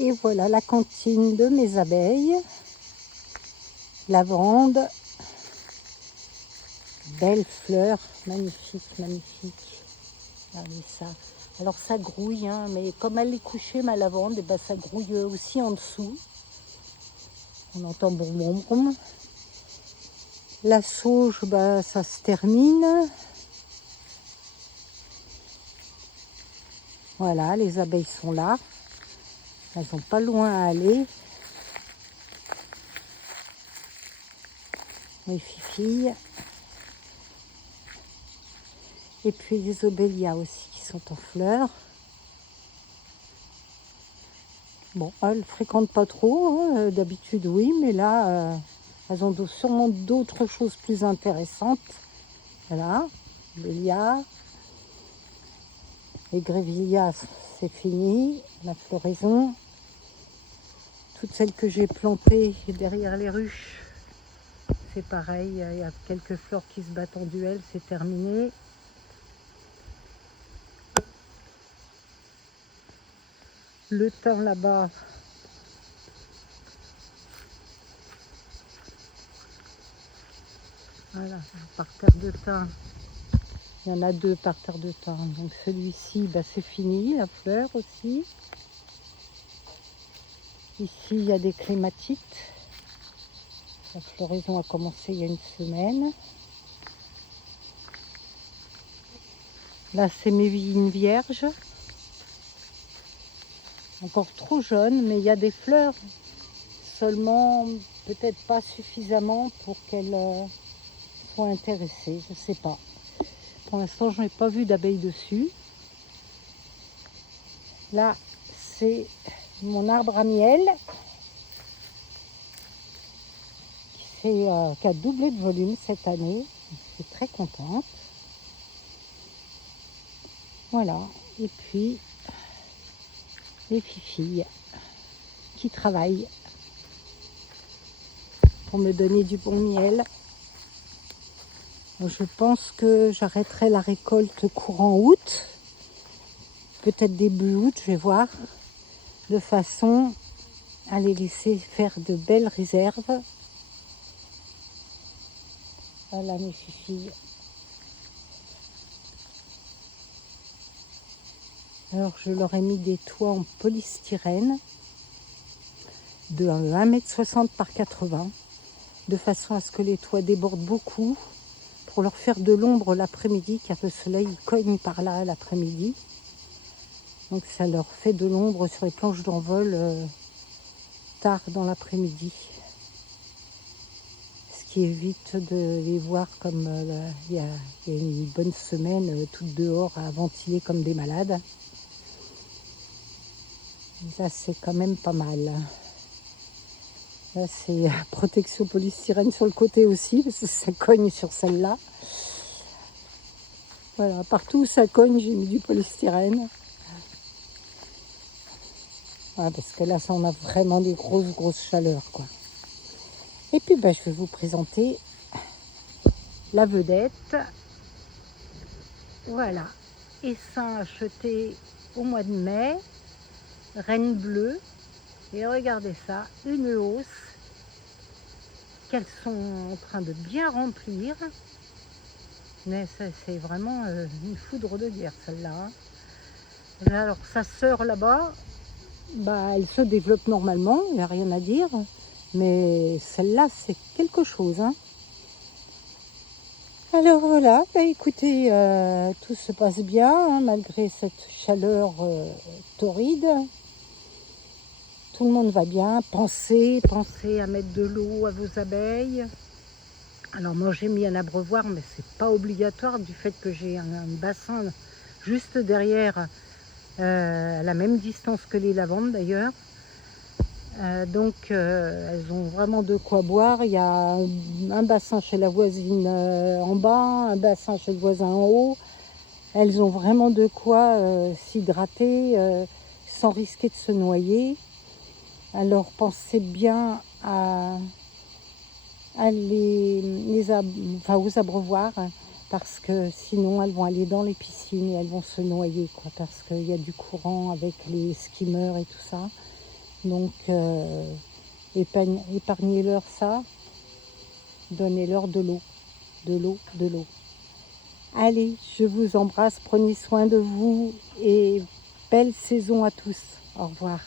Et voilà la cantine de mes abeilles. Lavande. Belles fleurs. Magnifique, magnifique. Regardez ça. Alors ça grouille, hein, mais comme elle est couchée, ma lavande, et ben ça grouille aussi en dessous. On entend boum boum boum. La sauge, bah, ça se termine. Voilà, les abeilles sont là. Elles n'ont pas loin à aller. Mes filles. Et puis les obélias aussi qui sont en fleurs. Bon, elles ne fréquentent pas trop, hein. D'habitude oui, mais là, elles ont sûrement d'autres choses plus intéressantes. Voilà, obélias. Les grevilleas, c'est fini, la floraison. Toutes celles que j'ai plantées derrière les ruches, c'est pareil, il y a quelques fleurs qui se battent en duel, c'est terminé. Le thym là-bas, voilà, par terre de thym. Il y en a deux par terre de thym. Donc celui-ci, bah, c'est fini, la fleur aussi. Ici, il y a des clématites. La floraison a commencé il y a une semaine. Là, c'est mes vignes vierges. Encore trop jeunes, mais il y a des fleurs. Seulement, peut-être pas suffisamment pour qu'elles soient intéressées. Je ne sais pas. Pour l'instant, je n'ai pas vu d'abeilles dessus. Là, c'est mon arbre à miel qui a doublé de volume cette année. Je suis très contente. Voilà. Et puis, les filles qui travaillent pour me donner du bon miel. Je pense que j'arrêterai la récolte courant août. Peut-être début août, je vais voir. De façon à les laisser faire de belles réserves. Voilà mes filles. Alors je leur ai mis des toits en polystyrène de 1,60 m par 80 m, de façon à ce que les toits débordent beaucoup, pour leur faire de l'ombre l'après-midi, car le soleil cogne par là l'après-midi. Donc ça leur fait de l'ombre sur les planches d'envol tard dans l'après-midi. Ce qui évite de les voir comme il y a une bonne semaine, toutes dehors à ventiler comme des malades. Là, c'est quand même pas mal. Là, c'est protection polystyrène sur le côté aussi, parce que ça cogne sur celle-là. Voilà, partout où ça cogne, j'ai mis du polystyrène. Voilà, parce que là, ça, on a vraiment des grosses chaleurs, quoi. Et puis, je vais vous présenter la vedette. Voilà, essaim acheté au mois de mai. Reine bleue, et regardez ça, une hausse qu'elles sont en train de bien remplir, mais c'est vraiment une foudre de guerre celle-là, hein. Alors sa sœur là-bas, elle se développe normalement, il n'y a rien à dire, mais celle-là c'est quelque chose, hein. Alors voilà, écoutez, tout se passe bien, hein, malgré cette chaleur torride. Tout le monde va bien. Pensez à mettre de l'eau à vos abeilles. Alors moi j'ai mis un abreuvoir, mais c'est pas obligatoire du fait que j'ai un bassin juste derrière, à la même distance que les lavandes d'ailleurs. Donc elles ont vraiment de quoi boire. Il y a un bassin chez la voisine en bas, un bassin chez le voisin en haut. Elles ont vraiment de quoi s'hydrater sans risquer de se noyer. Alors pensez bien aux abreuvoirs, parce que sinon elles vont aller dans les piscines et elles vont se noyer, quoi, parce qu'il y a du courant avec les skimmers et tout ça. Donc, épargnez-leur ça. Donnez-leur de l'eau, de l'eau, de l'eau. Allez, je vous embrasse, prenez soin de vous et belle saison à tous. Au revoir.